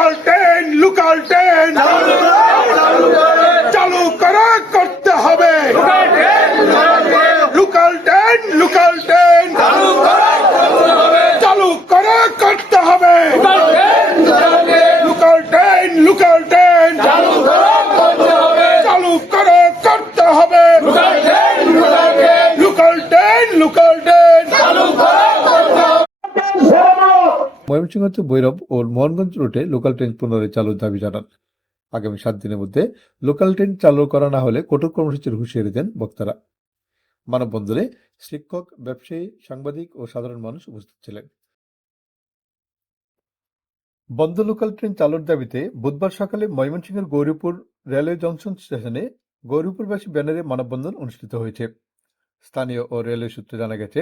Local train local train চালু করা করতে হবে। লোকাল ট্রেন লোকাল ট্রেন চালু করা করতে হবে। ময়মনসিংহ হতে ভৈরব ও মোহনগঞ্জ রুটে লোকাল ট্রেন পুনরায় চালুর দাবি জানান। আগামী সাত দিনের মধ্যে লোকাল ট্রেন চালু করা না হলে কঠোর কর্মসূচির হুঁশিয়ারি দেন বক্তারা। মানববন্ধনে শিক্ষক, ব্যবসায়ী, সাংবাদিক ও সাধারণ মানুষ উপস্থিত ছিলেন। বন্ধ লোকাল ট্রেন চালুর দাবিতে বুধবার সকালে ময়মনসিংহের গৌরীপুর রেলওয়ে জংশন স্টেশনে গৌরীপুরবাসী ব্যানারে মানববন্ধন অনুষ্ঠিত হয়েছে। স্থানীয় ও রেলওয়ে সূত্রে জানা গেছে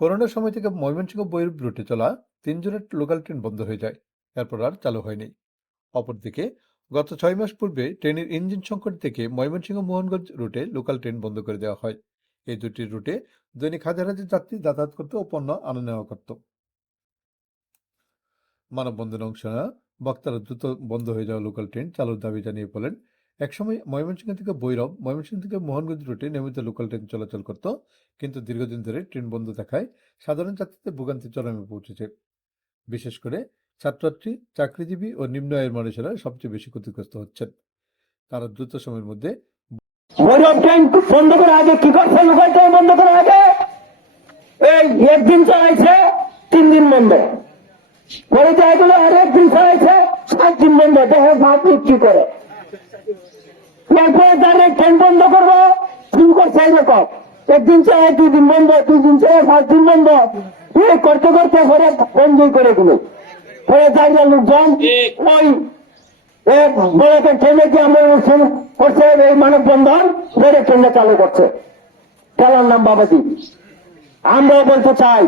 করোনার সময় থেকে ময়মনসিংহ বৈরূপ রুটে চলা তিনজনের লোকাল ট্রেন বন্ধ হয়ে যায়। এরপর আর চালু হয়নি। অপরদিকে গত ছয় মাস পূর্বে ট্রেনের ইঞ্জিন সংকট থেকে ময়মনসিংহ মোহনগঞ্জ রুটে লোকাল ট্রেন বন্ধ করে দেওয়া হয়। এই দুটি রুটে দৈনিক হাজার হাজার যাত্রী যাতায়াত করত ও পণ্য আনা নেওয়া করত। মানববন্ধনে অংশ বক্তারা দ্রুত বন্ধ হয়ে যাওয়া লোকাল ট্রেন চালুর দাবি জানিয়ে বলেন একসময় ময়মনসিংহ থেকে বৈরব ময়মনসিংহ থেকে মোহনগঞ্জ রুটে নিয়মিত লোকাল ট্রেন চলাচল করত, কিন্তু দীর্ঘদিন ধরে ট্রেন বন্ধ থাকায় সাধারণ যাত্রীদের ভোগান্তি চরমে পৌঁছেছে। বিশেষ করে ছাত্রছাত্রী, চাকরিজীবী ও নিম্ন আয়ের মানুষেরা সবচেয়ে বেশি ক্ষতিগ্রস্ত হচ্ছেন। তারা দ্রুত সময়ের মধ্যে ট্রেন বন্ধ করে আগে কি করছে? লোকাল ট্রেন বন্ধ করে আগে এই একদিন চালাইছে, তিন দিন বন্ধ। পরে দেখা গেল আর একদিন চালাইছে, সাত দিন বন্ধ। দেখে ভাত বিক্রি করে। এরপরে তাদের ট্রেন বন্ধ করব। শুরু করছে একদিন দুই দিন বন্ধ দুই দিন পাঁচ দিন বন্ধ। করতে করতে বন্ধই করে দাঁড়িয়ে লোকজন ওই ট্রেনে কি আমরা অনুষ্ঠান করছে, এই বন্ধন বেড়ে ট্রেনে চালু করছে। খেলার নাম বাবাজি। আমরা বলতে চাই।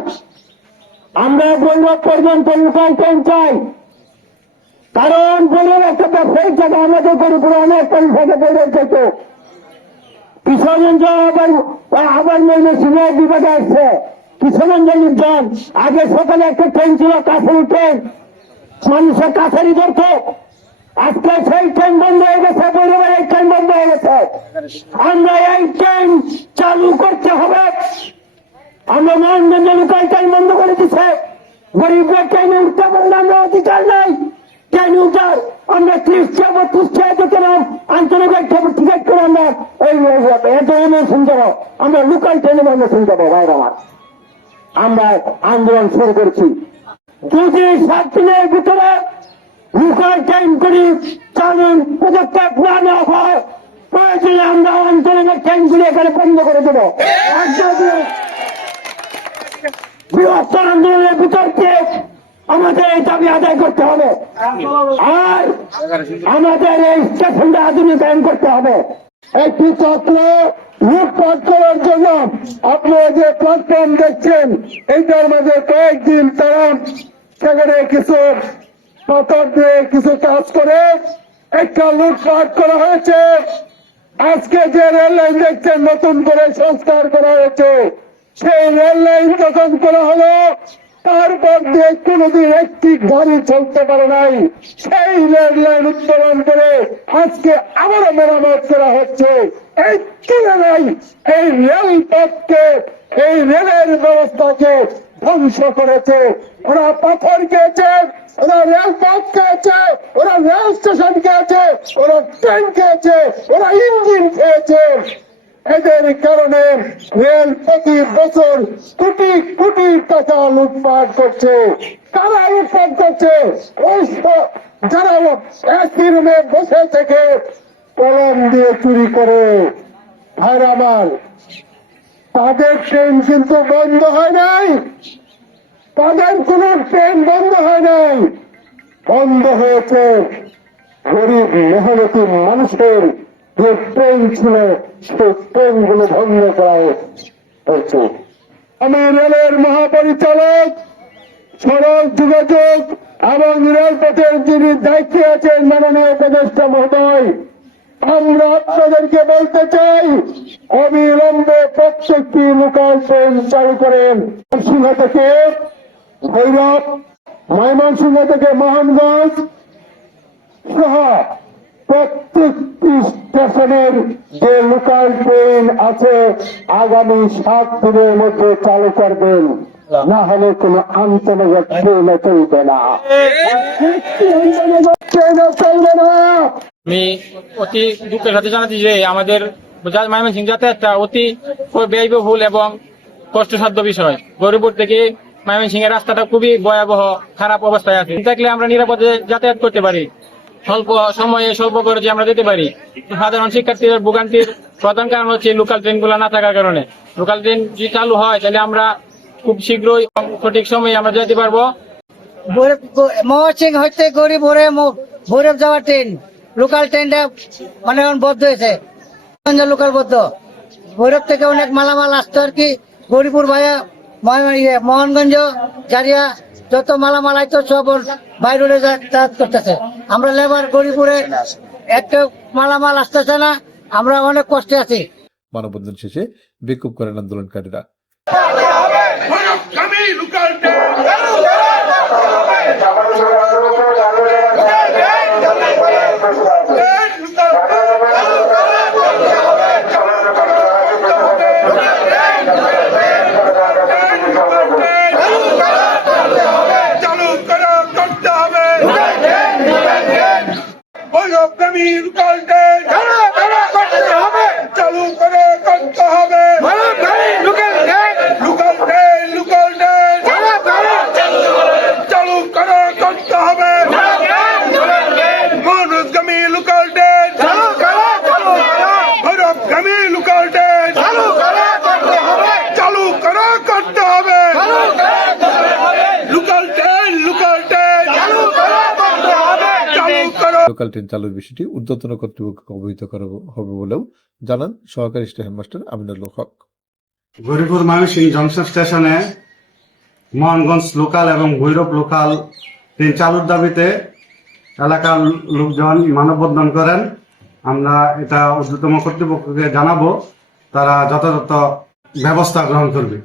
আমরা বৈরব পর্যন্ত চাই। কারণ বৈরব একটা ব্যবসায়িক জায়গা আমাদের গরিপুরে অনেক ট্রেন থেকে বৈরব যেত কিশোরগঞ্জ আবার আবার সিনিয়র বিভাগে আসছে। লোকজন আগে সকালে একটা ট্রেন ছিল, কাছারি ট্রেন মানুষের কাছারি ধরতো। আজকে সেই ট্রেন বন্ধ হয়ে গেছে বৈরবের এই ট্রেন বন্ধ হয়ে গেছে। আমরা এই ট্রেন চালু করতে হবে। আমরা মোহনগঞ্জে লোকাল ট্রেন বন্ধ করে দিচ্ছে গরিবরা ট্রেনে উঠতে পারলে আমরা অধিকার নাই। ট্রেন আমরা টাকা দিতে টিকিট করে আমরা এই এত অনুষ্ঠান যাব আমরা লোকাল ট্রেনে অনুষ্ঠান যাব ভাইর আমার। আমরা আন্দোলন শুরু করছি। যদি সাত দিনের ভিতরে লোকাল ট্রেন করি চালুন পদক্ষেপ না নেওয়া হয়। প্রয়োজনে আমরা আন্দোলনের ট্রেনগুলি এখানে বন্ধ করে দেবো। বৃহত্তর আন্দোলনের ভিতর দিয়ে আমাদের এই দাবি আদায় করতে হবে। আর আমাদের এই স্টেশনটা আধুনিকায়ন করতে হবে। একটি চক্র লুটপাট করার জন্য আপনারা যে প্ল্যাটফর্ম দেখছেন, এইটার মাঝে কয়েকদিন তারা সেখানে কিছু পাথর দিয়ে কিছু কাজ করে একটা লুটপাট করা হয়েছে। আজকে যে রেল লাইন দেখছেন, নতুন করে সংস্কার করা হয়েছে। সেই রেল লাইন যখন করা হলো তারপর দিয়ে কোনোদিন একটি গাড়ি চলতে পারে নাই। সেই রেল লাইন উত্তোলন করে আজকে আবারও মেরামত করা হচ্ছে। এই নাই, এই রেল পথকে, এই রেলের ব্যবস্থাকে ধ্বংস করেছে। ওরা পাথর খেয়েছে, ওরা রেলপথ খেয়েছে, ওরা রেল স্টেশন খেয়েছে, ওরা ট্রেন খেয়েছে, ওরা ইঞ্জিন খেয়েছে। এদের কারণে রেল প্রতি বছর কোটি কোটি টাকা লুটপাট করছে। কারা লুটপাট করছে যারা একই রুমে বসে থেকে কলম দিয়ে চুরি করে। ভাইর আমার, তাদের ট্রেন কিন্তু বন্ধ হয় নাই। তাদের কোন ট্রেন বন্ধ হয় নাই। বন্ধ হয়েছে গরিব, মেহনতি মানুষের যে ট্রেন ছিল সেই ট্রেনগুলো ভঙ্গ করা হয়েছে। আমি রেলের মহাপরিচালক, সড়ক যোগাযোগ এবং রেলপথের যিনি দায়িত্বে আছেন মাননীয় উপদেষ্টা মহোদয়, আমরা আপনাদেরকে বলতে চাই, অবিলম্বে প্রত্যেকটি লোকাল ট্রেন চালু করেন। সিংহ থেকে ভৈরব, ময়মনসিংহ থেকে মোহনগঞ্জ সহ প্রত্যেকটি স্টেশনের যে লোকাল ট্রেন আছে, আগামী সাত দিনের মধ্যে চালু করবেন না হলে কোনো আন্তর্জাতিক ট্রেনে চলবে না। আমি অতি দুঃখের সাথে জানাচ্ছি যে আমাদের ময়মনসিং যাতায়াতটা অতি ব্যয়বহুল এবং কষ্টসাধ্য বিষয়। গরিপুর থেকে ময়মনসিং এর রাস্তাটা খুবই ভয়াবহ, খারাপ অবস্থায় আছে। থাকলে আমরা নিরাপদে যাতায়াত করতে পারি। স্বল্প সময়ে স্বল্প খরচে আমরা যেতে পারি। সাধারণ শিক্ষার্থীদের ভোগান্তির প্রধান কারণ হচ্ছে লোকাল ট্রেনগুলো না থাকার কারণে। লোকাল ট্রেন যদি চালু হয় তাহলে আমরা খুব শীঘ্রই সঠিক সময়ে আমরা যেতে পারব। মহাসিং হইতে গরিব ভরে ভৈরব যাওয়ার ট্রেন লোকাল ট্রেনটা মানে বদ্ধ হয়েছে। লোকাল বদ্ধ। ভৈরব থেকে অনেক মালামাল আসতো আর কি। গরিপুর ভাইয়া মহ- ইয়ে, মোহনগঞ্জ জারিয়া যত মালামাল তো সব বাইরে যাতায়াত করতেছে। আমরা লেবার গরিপুরে একটা মালামাল আসতেছে না আমরা অনেক কষ্টে আছি। মানববন্ধন শেষে বিক্ষোভ করেন আন্দোলনকারীরা ভৈরবগামী লোকাল ট্রেন ট্রেন লোকাল চালু করা করতে হবে ভৈরবগামী লোকাল ট্রেন চালু করে করতে হবে লোকাল ট্রেন লোকাল ট্রেন চালু করে করতে হবে মনোজগামী লোকাল ট্রেন ভৈরবগামী লোকাল ট্রেন চালু করে করতে হবে লোকাল ট্রেন লোকাল ট্রেন চালু করো লোকাল ট্রেন চালুর বিষয়টি ঊর্ধ্বতন কর্তৃপক্ষকে অবহিত করা হবে বলেও জানান সহকারী station master Aminul Haque. Goripur Mymensingh junction স্টেশনে মোহনগঞ্জ লোকাল এবং ভৈরব লোকাল ট্রেন চালুর দাবিতে এলাকার লোকজন মানববন্ধন করেন। আমরা এটা ঊর্ধ্বতম কর্তৃপক্ষকে জানাব, তারা যথাযথ ব্যবস্থা গ্রহণ করবে।